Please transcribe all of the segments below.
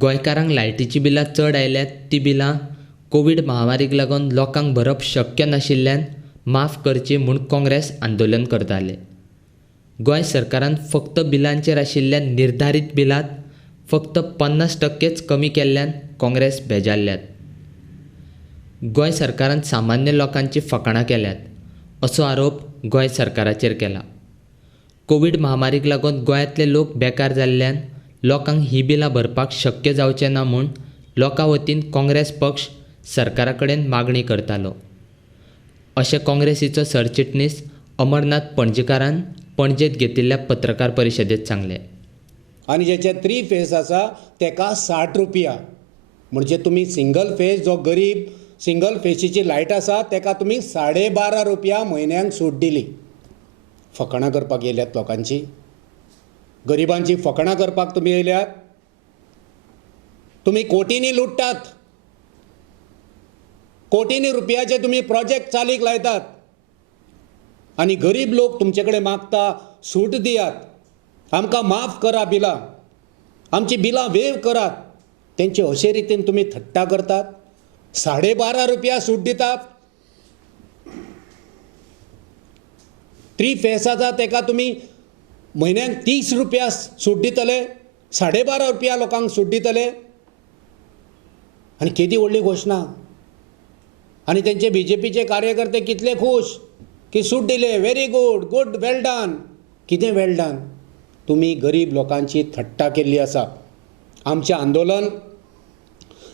गोंयकारांक लायटीची बिलां चड आयल्यात ती बिलां कोवीड महामारीक लागून लोकांक भरप शक्य नाशिल्ल्यान माफ करची म्हूण काँग्रेस आंदोलन करताले. गोंय सरकारान फक्त बिलांचेर आशिल्ल्या निर्धारीत बिलांत फक्त 50%च कमी केल्ल्यान काँग्रेस बेजारल्यात. गोंय सरकारान सामान्य लोकांची फकाणां केल्यात असो आरोप गोंय सरकाराचेर केला. कोवीड महामारीक लागून गोंयांतले लोक बेकार जाल्ल्यान लोकांक ही बिलां भरपाक शक्य जावचें ना म्हूण लोकां वतीन काँग्रेस पक्ष सरकारा कडेन मागणी करतालो अशें काँग्रेसीचो सरचिटणीस अमरनाथ पणजेकारान पणजेंत घेतिल्ल्या पत्रकार परिशदेंत सांगलें. आनी जेचे 3 फेज आसा तेका 60 रुपया, म्हणजे तुमी सिंगल फेज जो गरीब सिंगल फेजीची लायट आसा तेका तुमी 12.5 रुपया म्हयन्याक सूट दिली. फकाणां करपाक येयल्यात लोकांची, गरिबांची फकाणां करपाक तुमी येयल्यात. तुमी कोटींनी लुटतात, कोटींनी रुपयाचे तुमी प्रोजेक्ट चालीक लायतात आनी गरीब लोक तुमचे कडेन मागता सूट दियात, आमकां माफ करा बिलां, आमची बिलां वेव करात. तेंचे अशे रितीन तुमी थट्टा करतात. 12.5 रुपया सूट दितात. 3 फेस आसा तेका तुमी म्हयन्याक 30 रुपया सूट दितले, 12.5 रुपया लोकांक सूट दितले. आनी केदी व्हडली घोशणा. आनी तेंचे BJPचे कार्यकर्ते कितले खूश की सूट दिले, व्हेरी गुड, गुड, वेल डन. कितें वेल डन? तुमी गरीब लोकांची थट्टा केल्ली आसा. आमचें आंदोलन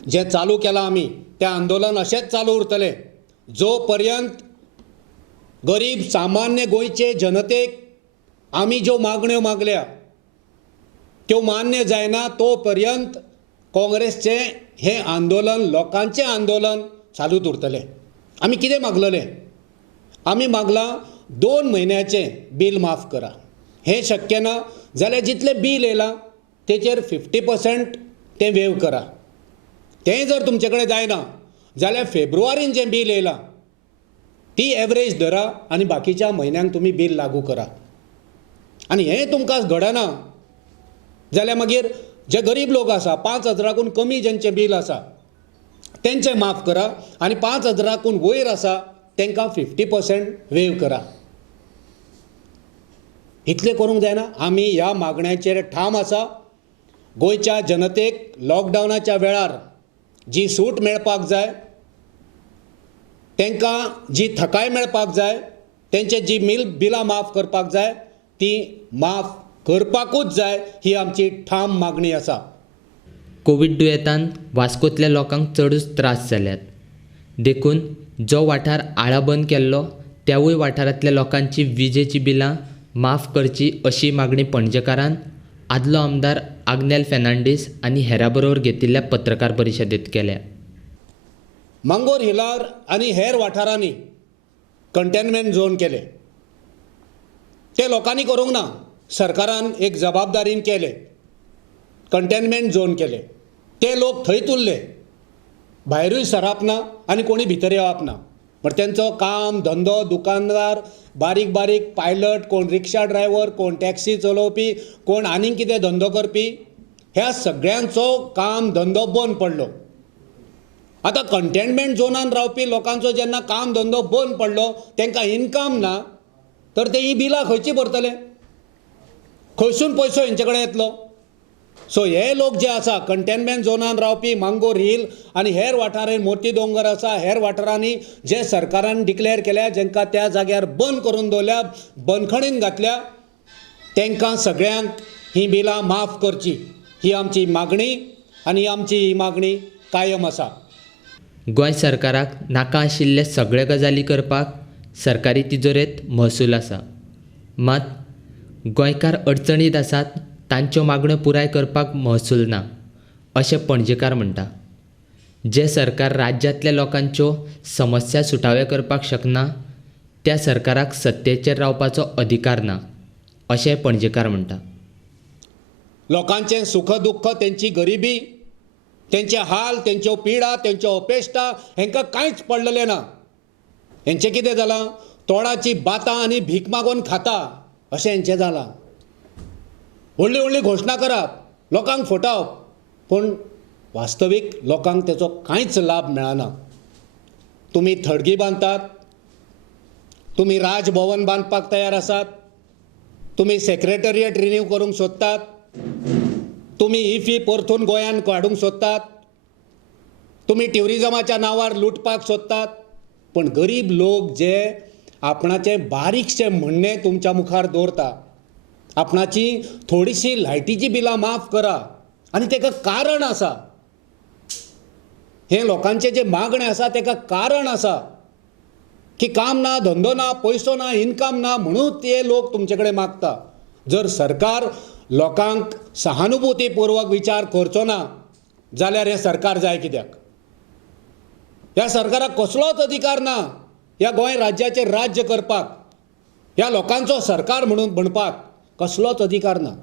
जें चालू केलां आमी, तें आंदोलन अशेंच चालू उरतलें जो पर्यंत गरीब सामान्य गोंयचे जनतेक आमी ज्यो मागण्यो मागल्या त्यो मान्य जायना तो पर्यंत काँग्रेसचें हें आंदोलन, लोकांचें आंदोलन चालूच उरतलें. आमी कितें मागलेलें? आमी मागलां 2 म्हयन्याचें बील माफ करा. हें शक्य ना जाल्यार जितलें बील येयलां तेचेर 50% तें वेव करा. तें जर तुमचे कडेन जायना जाल्यार फेब्रुवारीन जें बील येयलां ती एवरेज धरा आनी बाकीच्या म्हयन्यांक तुमी बील लागू करा. आनी हें तुमकां घडना जाल्यार मागीर जे गरीब लोक आसा 5,000 कमी जेंचें बील आसा तेंचें माफ करा आनी 5,000 वयर आसा तांकां 50% वेव करा. इतलें करूंक जायना? आमी ह्या मागण्यांचेर ठाम आसा. गोंयच्या जनतेक लॉकडावनाच्या वेळार जी सूट मेळपाक जाय, तांकां जी थकाय मेळपाक जाय, तेंचे जी बिलां माफ करपाक जाय ती माफ करपाकूच जाय, ही आमची ठाम मागणी आसा. कोवीड दुयेंतान वास्कोंतल्या लोकांक चडूच त्रास जाल्यात. देखून जो वाठार आळा बंद केल्लो त्यावूय वाठारांतल्या लोकांची विजेची बिलां माफ करची अशी मागणी पणजेकारान आदलो आमदार आग्नेल फेर्नांडीस आनी हेरां बरोबर घेतिल्ल्या पत्रकार परिशदेंत केल्या. मांगोर हिलार आनी हेर वाठारांनी कंटेनमेंट झोन केले. ते लोकांनी करूंक ना, सरकारान एक जबाबदारीन केले. कंटेनमेंट झोन केले. ते लोक थंयच उरले, भायरूय सरप ना आनी कोणी भितर येवप ना. पण तेंचो काम धंदो, दुकानदार, बारीक बारीक पायलट, कोण रिक्षा ड्रायव्हर, कोण टॅक्सी चलोवपी, कोण आनीक कितें धंदो करपी, ह्या सगळ्यांचो काम धंदो बंद पडलो. आतां कंटेनमेंट झोनान रावपी लोकांचो जेन्ना काम धंदो बंद पडलो, तांकां इन्कम ना, तर ते ही बिलां खंयची भरतले? खंयसून पयसो हेंचे कडेन येतलो? सो हे लोक जे आसा कंटेनमेंट झोनान रावपी मांगोर हिल आनी हेर वाठारांनी मोती दोंगर आसा, हेर वाठारांनी जे सरकारान डिक्लेअर केल्या, जेंकां त्या जाग्यार बंद करून दवरल्या, बंदखणीन घातल्या, तांकां सगळ्यांक ही बिलां माफ करची, ही आमची मागणी आनी आमची ही मागणी कायम आसा. गोंय सरकाराक नाका आशिल्ले सगळे गजाली करपाक सरकारी तिजोरेंत महसूल आसा. मात गोंयकार अडचणीत आसात तांच्यो मागण्यो पुराय करपाक महसूल ना अशें पणजेकार म्हणटा. जे सरकार राज्यांतल्या लोकांच्यो समस्या सुटाव्यो करपाक शकना त्या सरकाराक सत्तेचेर रावपाचो अधिकार ना अशें पणजेकार म्हणटा. लोकांचें सुख दुख्ख, तेंची गरिबी, तेंचे हाल, तेंच्यो पिडा, तेंच्यो अपेश्टा हेंकां कांयच पडलेलें ना. हेंचें कितें जालां? तोंडाची बातां आनी भीक मागून खाता अशें हेंचें जालां. व्हडली व्हडली घोशणा करप, लोकांक फटवप, पण वास्तवीक लोकांक तेचो कांयच लाभ मेळना. तुमी थडगी बांदतात, तुमी राजभवन बांदपाक तयार आसात, तुमी सेक्रेटरिएट रिन्यू करूंक सोदतात, तुमी इफी परतून गोंयान काडूंक सोदतात, तुमी ट्युरिजमाच्या नांवार लुटपाक सोदतात, पण गरीब लोक जे आपणाचें बारीकशें म्हणणें तुमच्या मुखार दवरता, आपणाची थोडीशी लायटीची बिलां माफ करा, आनी ताका कारण आसा. हे लोकांचे जे मागणे आसा ताका कारण आसा की काम ना, धंदो ना, पयसो ना, इन्कम ना, म्हणून ते लोक तुमचे कडेन मागता. जर सरकार लोकांक सहानुभुतीपूर्वक विचार करचो ना जाल्यार हें सरकार जाय कित्याक? ह्या सरकाराक कसलोच अधिकार ना ह्या गोंय राज्याचेर राज्य करपाक. ह्या लोकांचो सरकार म्हणून म्हणपाक कसलोच अधिकार ना.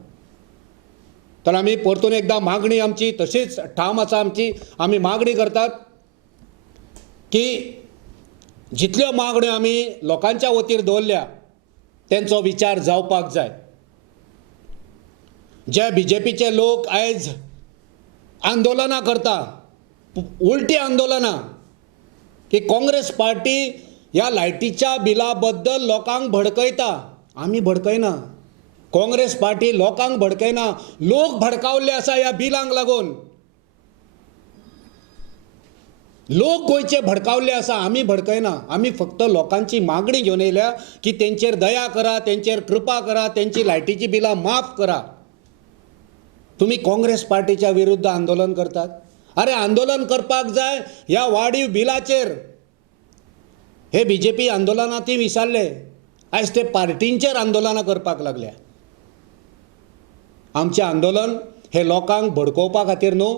तर आमी परतून एकदां मागणी आमची तशीच ठाम आसा आमची. आमी मागणी करतात की जितल्यो मागण्यो आमी लोकांच्या वतीर दवरल्या तेंचो विचार जावपाक जाय. जे BJPचे लोक आयज आंदोलनां करता, उलटी आंदोलनां, की काँग्रेस पार्टी ह्या लायटीच्या बिला बद्दल लोकांक भडकयता. आमी भडकयना. काँग्रेस पार्टी लोकांक भडकयना. लोक भडकावल्ले आसा ह्या बिलांक लागून. लोक गोंयचे भडकावल्ले आसा, आमी भडकयना. आमी फक्त लोकांची मागणी घेवन येयल्या की तेंचेर दया करा, तेंचेर कृपा करा, तेंची लायटीची बिलां माफ करा. तुमी काँग्रेस पार्टीच्या विरुद्ध आंदोलन करतात. अरे आंदोलन करपाक जाय ह्या वाडीव बिलाचेर. हे BJP आंदोलनांतूय विसरले, आयज ते पार्टींचेर आंदोलनां करपाक लागल्या. आमचें आंदोलन हे लोकांक भडकोवपा खातीर न्हू,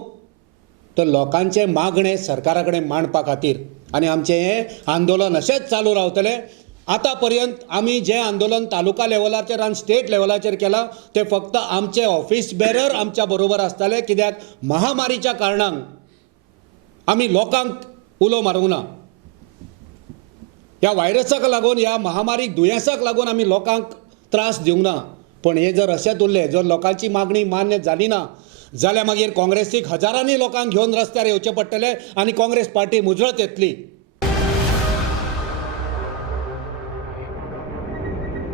तर लोकांचे मागणे सरकारा कडेन मांडपा खातीर. आनी आमचें हें आंदोलन अशेंच चालू रावतलें. आतां पर्यंत आमी जें आंदोलन तालुका लेवलाचेर आनी स्टेट लेवलाचेर केलां तें फक्त आमचे ऑफिस बेरर आमच्या बरोबर आसताले, कित्याक महामारीच्या कारणान आमी लोकांक उलो मारूंक ना. ह्या व्हायरसाक लागून, ह्या महामारीक दुयेंसाक लागून आमी लोकांक त्रास दिवंक ना. पण हे जर अशेंच उरलें, जर लोकांची मागणी मान्य जाली ना जाल्यार मागीर काँग्रेसीक हजारांनी लोकांक घेवन रस्त्यार येवचें पडटलें आनी काँग्रेस पार्टी मुजरत येतली.